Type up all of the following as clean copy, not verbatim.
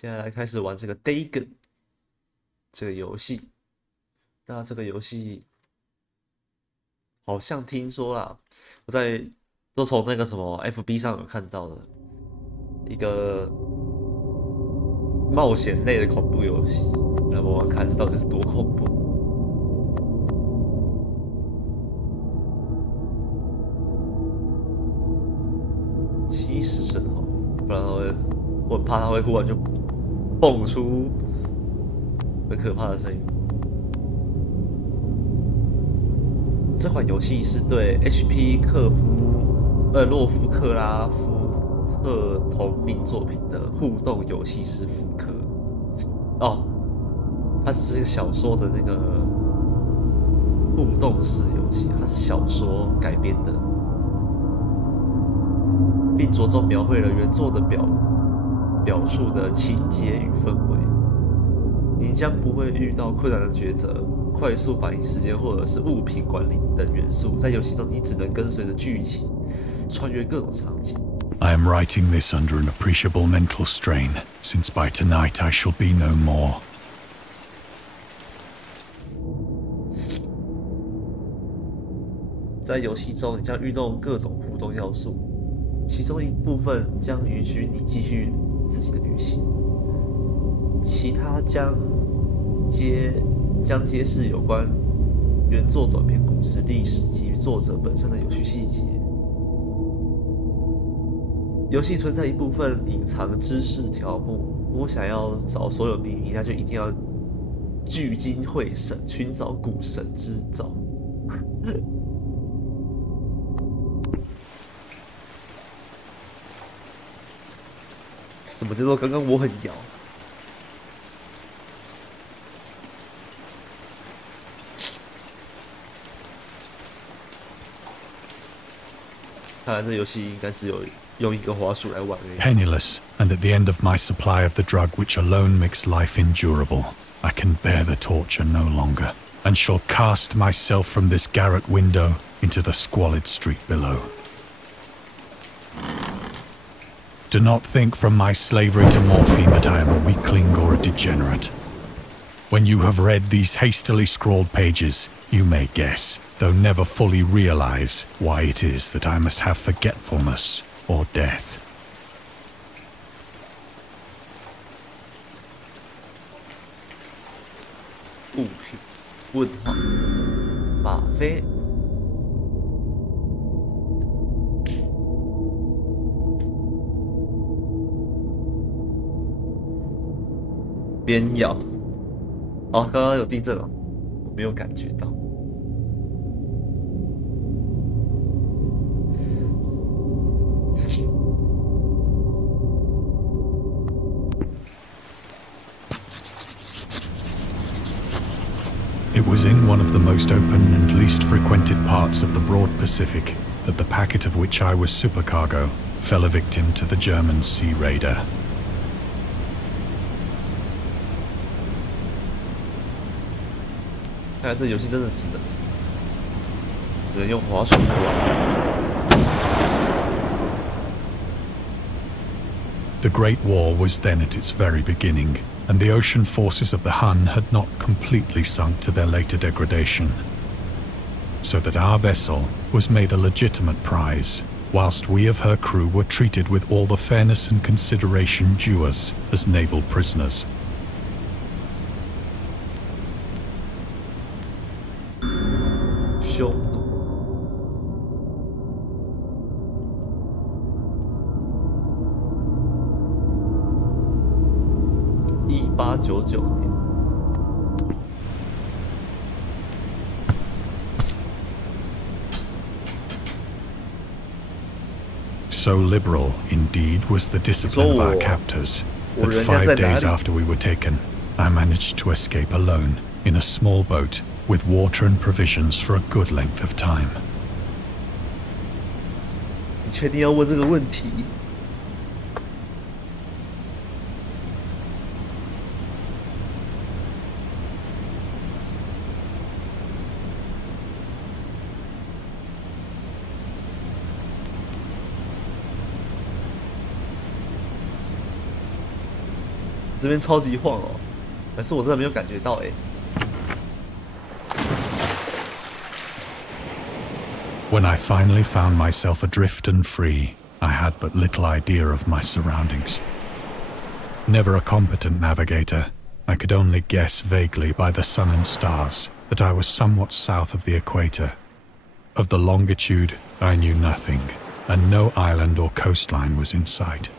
现在来开始玩这个 Dagon 这个游戏。那这个游戏好像听说啦，都从那个什么 FB 上有看到的一个冒险类的恐怖游戏，来玩玩看到底是多恐怖。70声好，不然我很怕它会忽然就蹦出很可怕的声音。这款游戏是对 HP 洛夫克拉夫特同名作品的互动游戏师复刻。哦，它只是一个小说的那个互动式游戏，它是小说改编的，并着重描绘了原作的表述的情节与氛围。你将不会遇到困难的抉择、快速反应时间或者是物品管理等元素。在游戏中，你只能跟随着剧情，穿越各种场景。I am writing this under an appreciable mental strain, since by tonight I shall be no more. 在游戏中，你将遇到各种互动要素，其中一部分将允许你继续自己的旅行，其他将揭示有关原作短篇故事历史及作者本身的有趣细节。游戏存在一部分隐藏知识条目，如果想要找所有秘密，那就一定要聚精会神寻找古神之爪。什么叫做刚刚我很摇？看来这游戏应该只有用一个滑鼠来玩而已。 Penniless, and at the end of my supply of the drug which alone makes life endurable, I can bear the torture no longer, and shall cast myself from this garret window into the squalid street below. Do not think from my slavery to morphine that I am a weakling or a degenerate. When you have read these hastily scrawled pages, you may guess, though never fully realize, why it is that I must have forgetfulness or death. 物品？问号？吗啡？边咬？哦，刚刚有地震了，我没有感觉到。It was in one of the most open and least frequented parts of the broad Pacific that the packet of which I was supercargo fell a victim to the German sea raider. 看来这游戏真的只能用滑鼠来玩。 The Great War was then at its very beginning, and the ocean forces of the Hun had not completely sunk to their later degradation. So that our vessel was made a legitimate prize, whilst we of her crew were treated with all the fairness and consideration due us as naval prisoners. 匈奴。1899年。 So liberal, indeed, was the discipline of our captors, that 5 days after we were taken, I managed to escape alone in a small boat with water and provisions for a good length of time. 你确定要问这个问题？这边超级晃哦，可是我真的没有感觉到哎。When I finally found myself adrift and free, I had but little idea of my surroundings. Never a competent navigator, I could only guess vaguely by the sun and stars that I was somewhat south of the equator. Of the longitude, I knew nothing, and no island or coastline was in sight.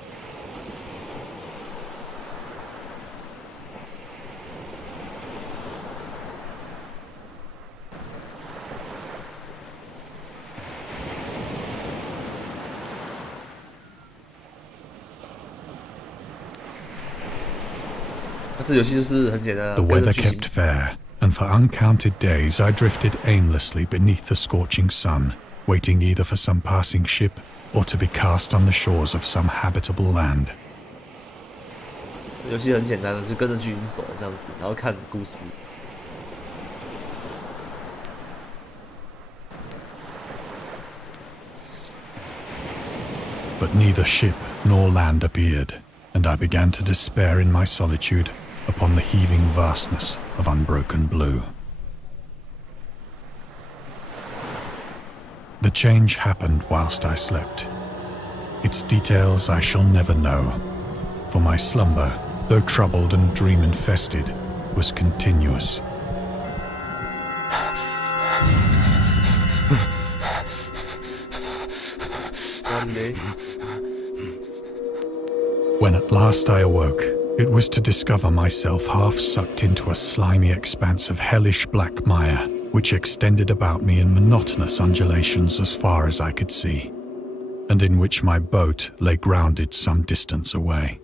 The weather kept fair, and for uncounted days I drifted aimlessly beneath the scorching sun, waiting either for some passing ship or to be cast on the shores of some habitable land. 游戏很简单的，就跟着剧情走这样子，然后看故事。But neither ship nor land appeared, and I began to despair in my solitude upon the heaving vastness of unbroken blue. The change happened whilst I slept. Its details I shall never know, for my slumber, though troubled and dream-infested, was continuous. When at last I awoke, it was to discover myself half sucked into a slimy expanse of hellish black mire, which extended about me in monotonous undulations as far as I could see, and in which my boat lay grounded some distance away.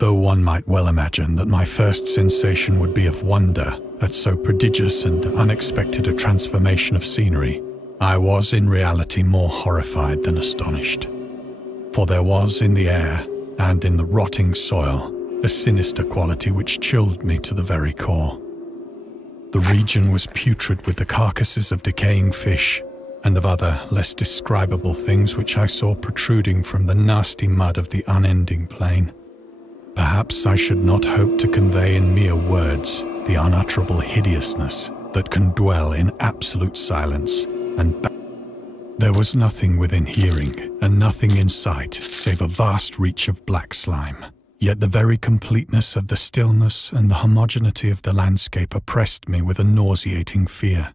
Though one might well imagine that my first sensation would be of wonder at so prodigious and unexpected a transformation of scenery, I was in reality more horrified than astonished. For there was in the air, and in the rotting soil, a sinister quality which chilled me to the very core. The region was putrid with the carcasses of decaying fish, and of other, less describable things which I saw protruding from the nasty mud of the unending plain. Perhaps I should not hope to convey in mere words the unutterable hideousness that can dwell in absolute silence, and there was nothing within hearing, and nothing in sight, save a vast reach of black slime. Yet the very completeness of the stillness and the homogeneity of the landscape oppressed me with a nauseating fear.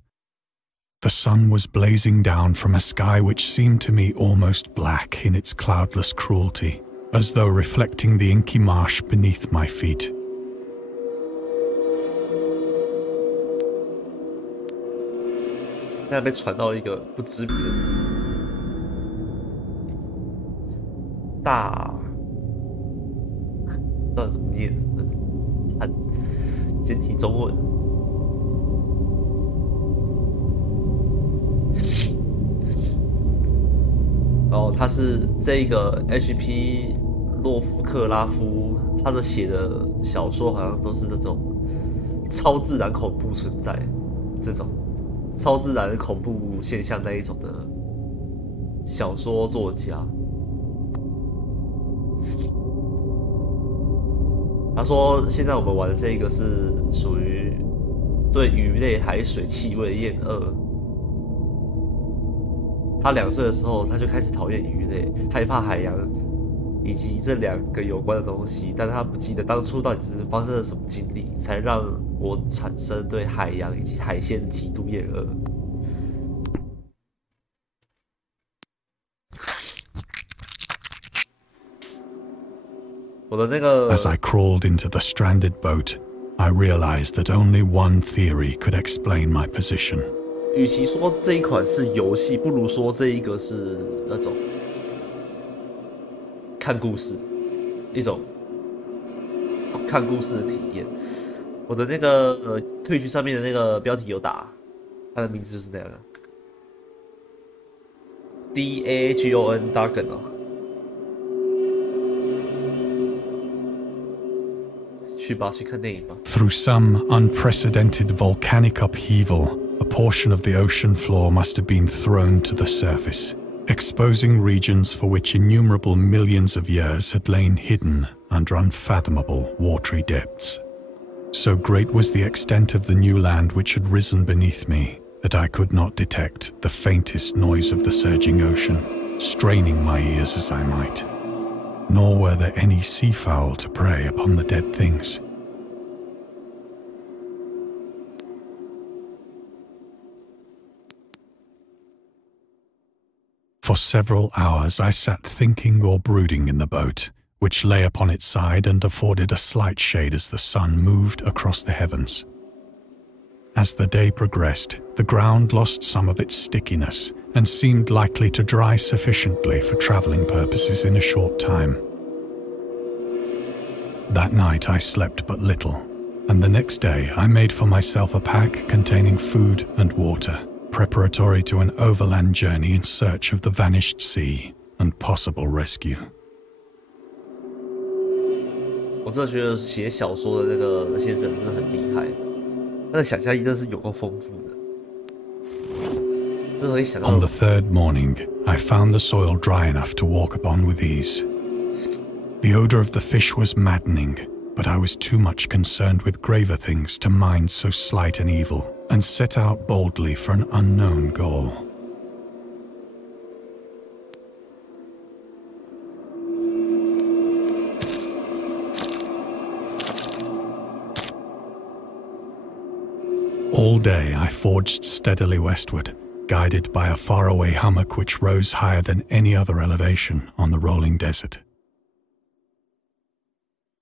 The sun was blazing down from a sky which seemed to me almost black in its cloudless cruelty, as though reflecting the inky marsh beneath my feet. 现在被传到一个不知名的大，到底怎么念？很简体中文。然后他是这个 HP 洛夫克拉夫，他的写的小说好像都是那种超自然恐怖存在，这种。超自然恐怖现象那一种的小说作家，他说现在我们玩的这一个是属于对鱼类、海水气味厌恶。他2岁的时候，他就开始讨厌鱼类，害怕海洋以及这2个有关的东西，但是他不记得当初到底是发生了什么经历，才让我产生对海洋以及海鲜极度厌恶。我的那个 As I crawled into the stranded boat, I realized that only one theory could explain my position. 与其说这一款是游戏，不如说这一个是那种看故事，一种看故事的体验。我的那个Twitch上面的那个标题有打，它的名字就是那样的 ，Dagon Dagon 哦。去吧，去看电影吧。Through some unprecedented volcanic upheaval, a portion of the ocean floor must have been thrown to the surface, exposing regions for which innumerable millions of years had lain hidden under unfathomable, watery depths. So great was the extent of the new land which had risen beneath me that I could not detect the faintest noise of the surging ocean, straining my ears as I might. Nor were there any seafowl to prey upon the dead things. For several hours I sat thinking or brooding in the boat, which lay upon its side and afforded a slight shade as the sun moved across the heavens. As the day progressed, the ground lost some of its stickiness and seemed likely to dry sufficiently for traveling purposes in a short time. That night I slept but little, and the next day I made for myself a pack containing food and water, preparatory to an overland journey in search of the vanished sea and possible rescue. 我真的觉得写小说的那些人真的很厉害，他的想象力真的是有够丰富的。真的可以想到。 On the third morning, I found the soil dry enough to walk upon with ease. The odor of the fish was maddening, but I was too much concerned with graver things to mind so slight an evil, and set out boldly for an unknown goal. All day I forged steadily westward, guided by a faraway hummock which rose higher than any other elevation on the rolling desert.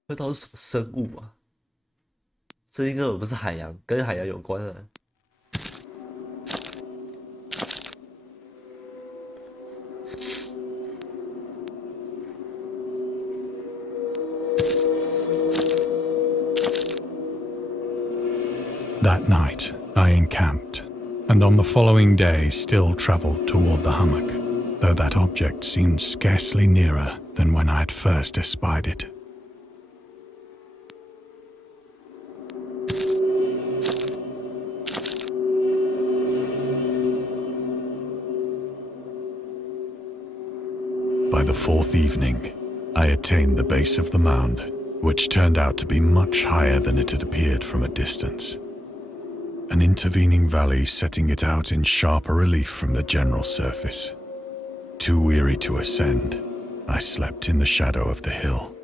这到底是什么生物啊？这应该不是海洋，跟海洋有关的。That night, I encamped, and on the following day still traveled toward the hummock, though that object seemed scarcely nearer than when I had first espied it. By the fourth evening, I attained the base of the mound, which turned out to be much higher than it had appeared from a distance. An intervening valley setting it out in sharper relief from the general surface. Too weary to ascend, I slept in the shadow of the hill.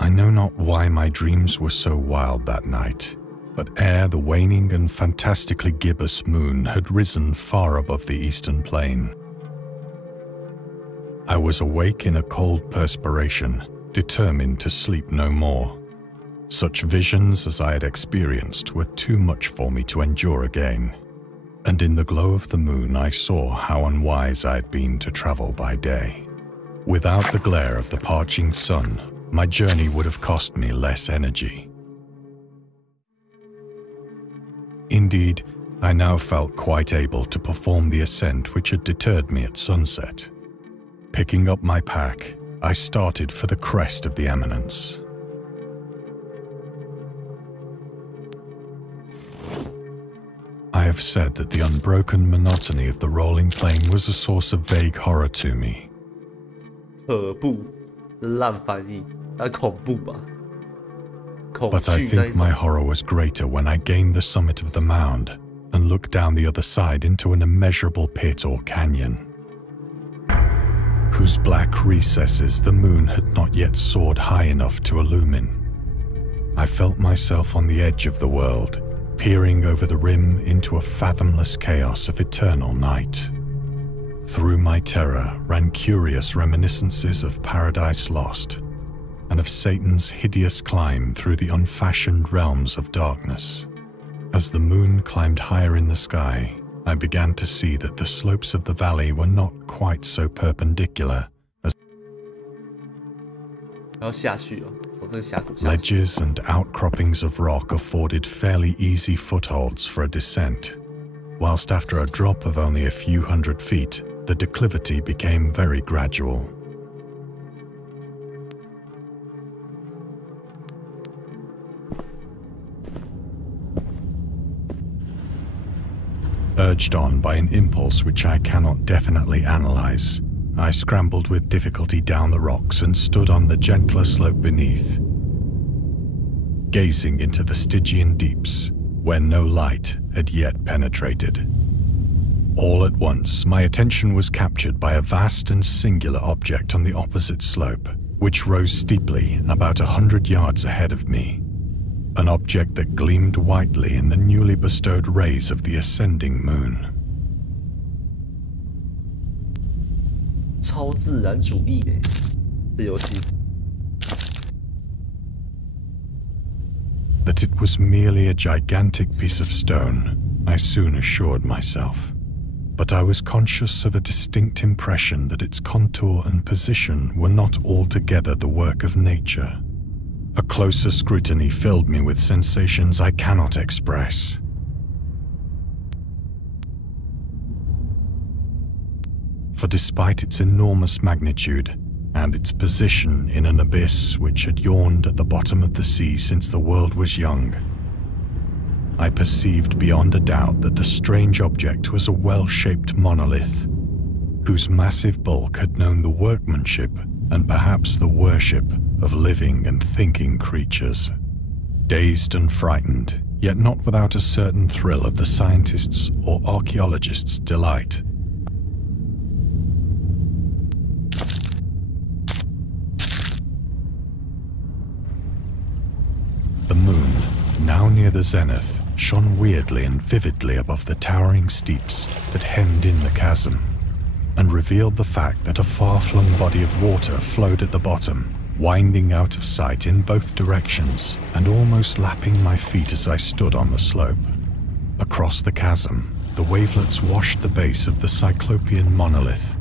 I know not why my dreams were so wild that night, but ere the waning and fantastically gibbous moon had risen far above the eastern plain, I was awake in a cold perspiration, determined to sleep no more. Such visions as I had experienced were too much for me to endure again, and in the glow of the moon I saw how unwise I had been to travel by day. Without the glare of the parching sun, my journey would have cost me less energy. Indeed, I now felt quite able to perform the ascent which had deterred me at sunset. Picking up my pack, I started for the crest of the eminence. I have said that the unbroken monotony of the rolling plain was a source of vague horror to me. 可怖，烂翻译，恐怖吧？恐惧 But I think my horror was greater when I gained the summit of the mound and looked down the other side into an immeasurable pit or canyon, whose black recesses the moon had not yet soared high enough to illumine. I felt myself on the edge of the world, peering over the rim into a fathomless chaos of eternal night. Through my terror ran curious reminiscences of Paradise Lost, and of Satan's hideous climb through the unfashioned realms of darkness. As the moon climbed higher in the sky, I began to see that the slopes of the valley were not quite so perpendicular as ledges and outcroppings of rock afforded fairly easy footholds for a descent, whilst after a drop of only a few hundred feet, the declivity became very gradual. Urged on by an impulse which I cannot definitely analyze, I scrambled with difficulty down the rocks and stood on the gentler slope beneath, gazing into the Stygian deeps where no light had yet penetrated. All at once, my attention was captured by a vast and singular object on the opposite slope, which rose steeply about 100 yards ahead of me. An object that gleamed whitely in the newly bestowed rays of the ascending moon. 超自然主义耶，这游戏。That it was merely a gigantic piece of stone, I soon assured myself. But I was conscious of a distinct impression that its contour and position were not altogether the work of nature. A closer scrutiny filled me with sensations I cannot express. For despite its enormous magnitude, and its position in an abyss which had yawned at the bottom of the sea since the world was young, I perceived beyond a doubt that the strange object was a well-shaped monolith, whose massive bulk had known the workmanship and perhaps the worship of living and thinking creatures. Dazed and frightened, yet not without a certain thrill of the scientist's or archaeologist's delight, the moon, now near the zenith, shone weirdly and vividly above the towering steeps that hemmed in the chasm, and revealed the fact that a far-flung body of water flowed at the bottom, winding out of sight in both directions and almost lapping my feet as I stood on the slope. Across the chasm, the wavelets washed the base of the Cyclopean monolith,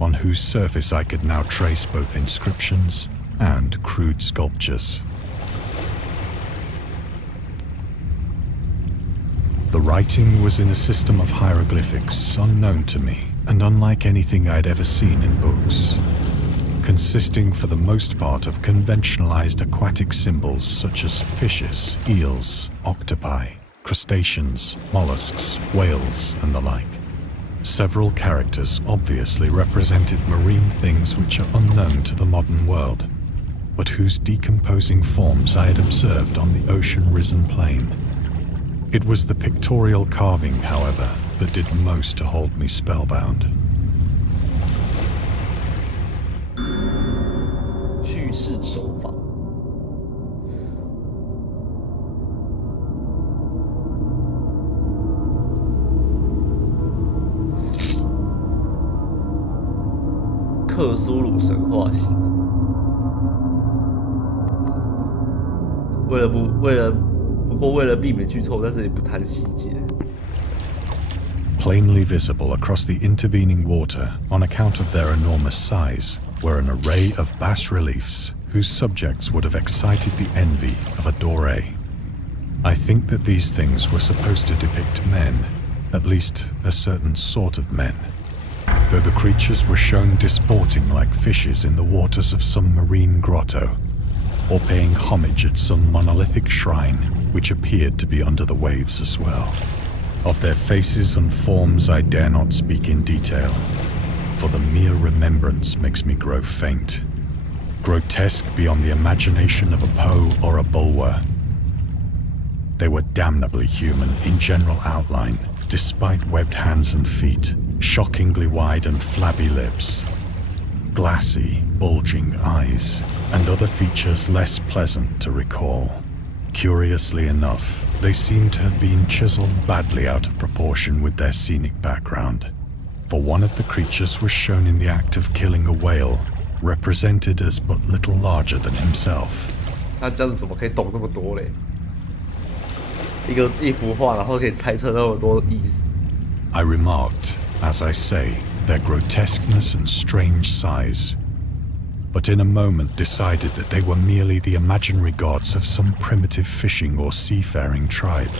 on whose surface I could now trace both inscriptions and crude sculptures. The writing was in a system of hieroglyphics unknown to me and unlike anything I'd ever seen in books, consisting for the most part of conventionalized aquatic symbols such as fishes, eels, octopi, crustaceans, mollusks, whales, and the like. Several characters obviously represented marine things which are unknown to the modern world, but whose decomposing forms I had observed on the ocean-risen plain. It was the pictorial carving, however, that did most to hold me spellbound. 叙事手法。克苏鲁神话系。不过为了避免剧透，但是也不谈细节。Plainly visible across the intervening water, on account of their enormous size, were an array of bas-reliefs whose subjects would have excited the envy of a Doré. I think that these things were supposed to depict men, at least a certain sort of men, though the creatures were shown disporting like fishes in the waters of some marine grotto, or paying homage at some monolithic shrine which appeared to be under the waves as well. Of their faces and forms I dare not speak in detail, for the mere remembrance makes me grow faint. Grotesque beyond the imagination of a Poe or a Bulwer. They were damnably human in general outline, despite webbed hands and feet, shockingly wide and flabby lips, glassy, bulging eyes, and other features less pleasant to recall. Curiously enough, they seemed to have been chiseled badly out of proportion with their scenic background, for one of the creatures was shown in the act of killing a whale, represented as but little larger than himself. 他这样子怎么可以懂那么多嘞？一幅画，然后可以猜测那么多意思。I remarked, as I say, their grotesqueness and strange size, but in a moment decided that they were merely the imaginary gods of some primitive fishing or seafaring tribe.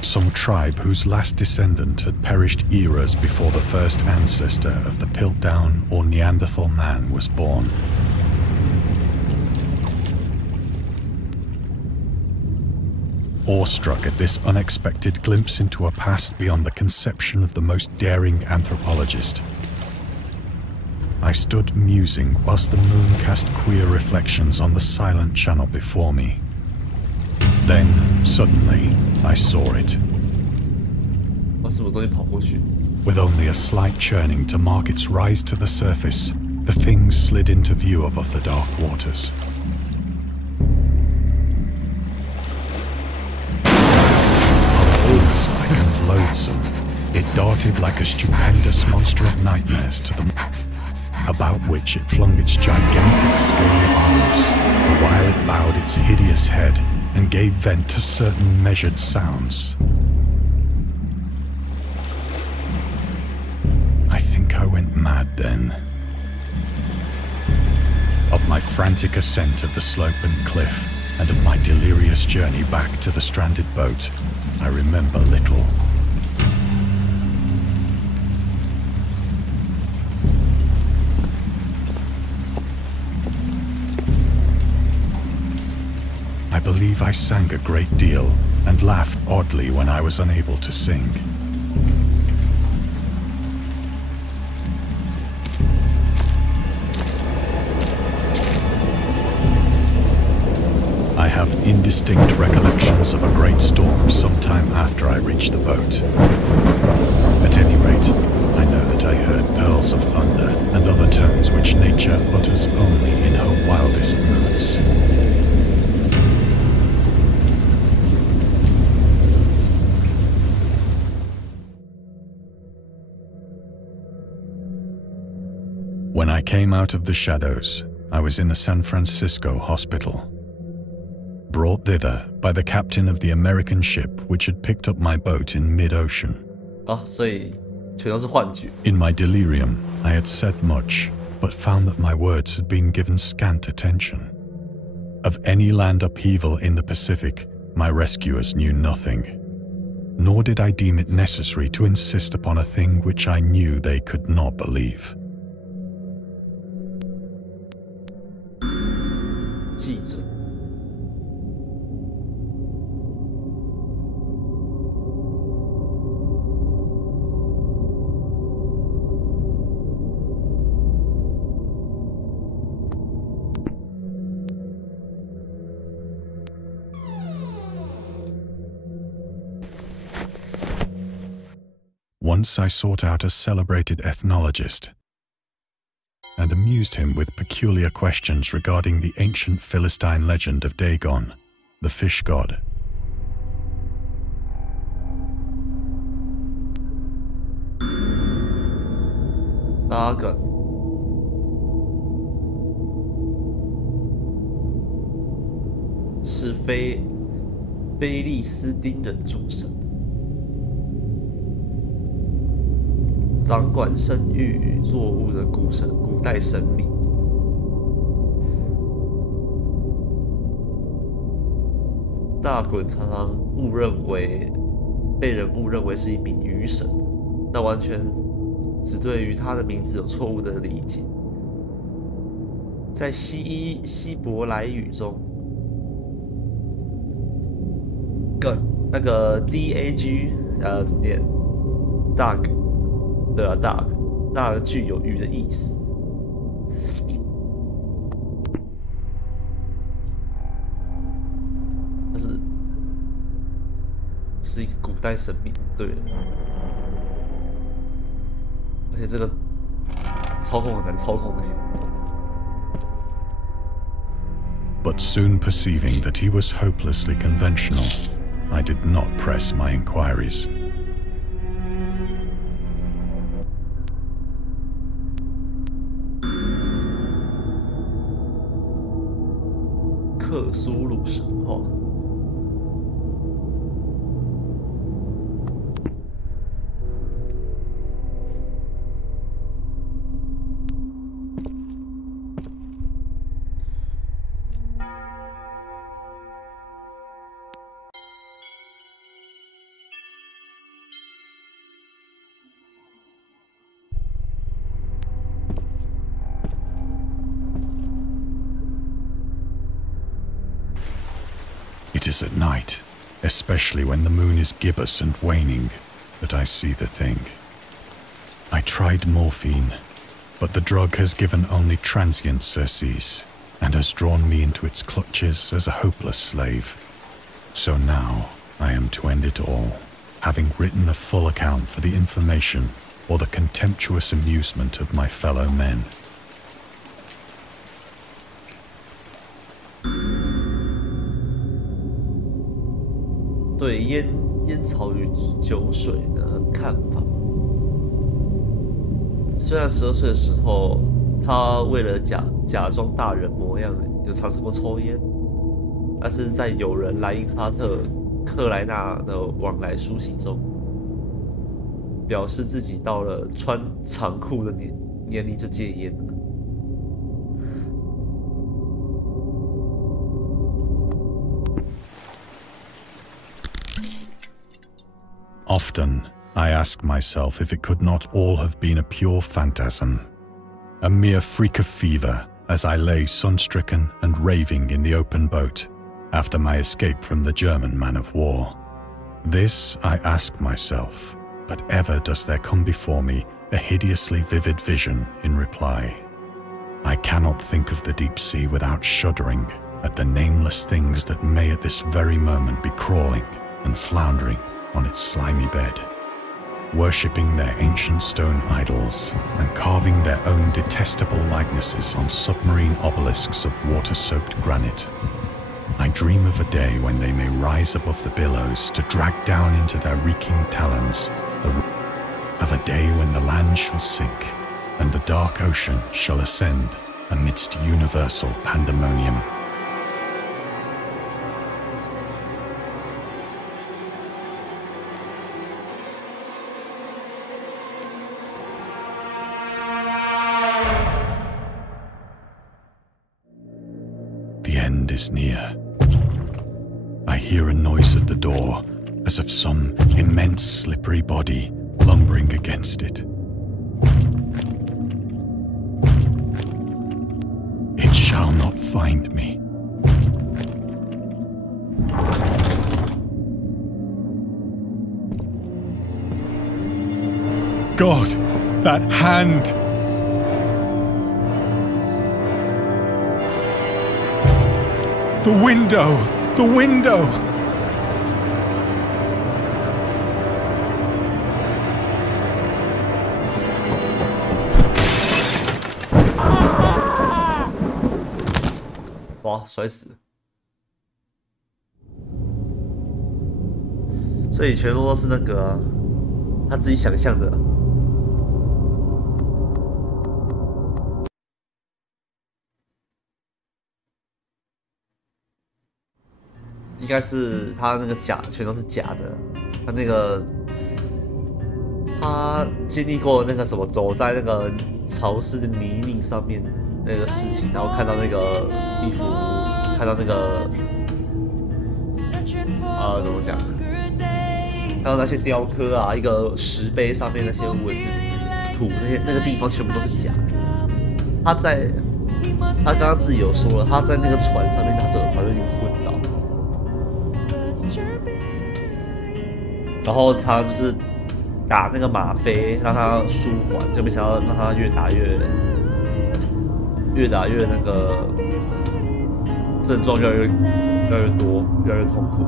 Some tribe whose last descendant had perished eras before the first ancestor of the Piltdown or Neanderthal man was born. Awestruck at this unexpected glimpse into a past beyond the conception of the most daring anthropologist, I stood musing whilst the moon cast queer reflections on the silent channel before me. Then, suddenly, I saw it. With only a slight churning to mark its rise to the surface, the thing slid into view above the dark waters. Horrific and loathsome, it darted like a stupendous monster of nightmares to the about which it flung its gigantic scaly arms, the while it bowed its hideous head and gave vent to certain measured sounds. I think I went mad then. Of my frantic ascent of the slope and cliff, and of my delirious journey back to the stranded boat, I remember little. I believe I sang a great deal and laughed oddly when I was unable to sing. I have indistinct recollections of a great storm sometime after I reached the boat. At any rate, I know that I heard pearls of thunder and other tones which nature utters only in her wildest moods. When I came out of the shadows, I was in a San Francisco hospital. Brought thither by the captain of the American ship which had picked up my boat in mid-ocean. In my delirium, I had said much, but found that my words had been given scant attention. Of any land upheaval in the Pacific, my rescuers knew nothing. Nor did I deem it necessary to insist upon a thing which I knew they could not believe. 记者。Once I sought out a celebrated ethnologist and amused him with peculiar questions regarding the ancient Philistine legend of Dagon, the fish god. Dagon 是菲利斯丁人主神，掌管生育与作物的古代神明。大衮常常被人误认为是一名鱼神，那完全只对于他的名字有错误的理解。在希伯来语中，那个 DAG 怎么念 ？Dag， 对啊 ，Dag 具有鱼的意思。它是一个古代神明，对了。而且这个操控很难操控的。But soon perceiving that he was hopelessly conventional, I did not press my inquiries. 克苏鲁神话。It is at night, especially when the moon is gibbous and waning, that I see the thing. I tried morphine, but the drug has given only transient surcease and has drawn me into its clutches as a hopeless slave. So now I am to end it all, having written a full account for the information or the contemptuous amusement of my fellow men. 对烟草与酒水的看法。虽然12岁的时候，他为了假装大人模样，有尝试过抽烟，但是在友人莱因哈特·克莱纳的往来书信中，表示自己到了穿长裤的年龄就戒烟了。Often, I ask myself if it could not all have been a pure phantasm, a mere freak of fever as I lay sun-stricken and raving in the open boat after my escape from the German man-of-war. This I ask myself, but ever does there come before me a hideously vivid vision in reply. I cannot think of the deep sea without shuddering at the nameless things that may at this very moment be crawling and floundering on its slimy bed, worshipping their ancient stone idols and carving their own detestable likenesses on submarine obelisks of water-soaked granite. I dream of a day when they may rise above the billows to drag down into their reeking talons, of a day when the land shall sink and the dark ocean shall ascend amidst universal pandemonium. The end is near. I hear a noise at the door, as of some immense slippery body lumbering against it. It shall not find me. God, that hand! The window! The window!哇，摔死了！所以全部都是那个啊，他自己想象的。应该是他那个全都是假的。他那个他经历过那个什么，走在那个潮湿的泥泞上面那个事情，然后看到那个衣服，看到那个怎么讲？看到那些雕刻啊，一个石碑上面那些文字、土那个地方全部都是假的。他刚刚自己有说了，他在那个船上面，他早就已经昏倒。然后他就是打那个吗啡，让他舒缓，就没想到让他越打越那个症状越来越多，越来越痛苦。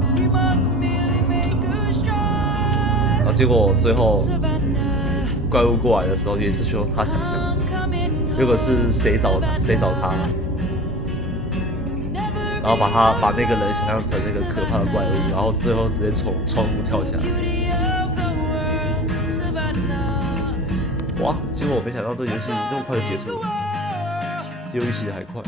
然后结果最后怪物过来的时候，也是用他想象的，结果是谁找他？然后把那个人想象成那个可怕的怪物，然后最后直接从窗户跳下来。哇！结果我没想到这个游戏那么快就结束了，比我预期的还快。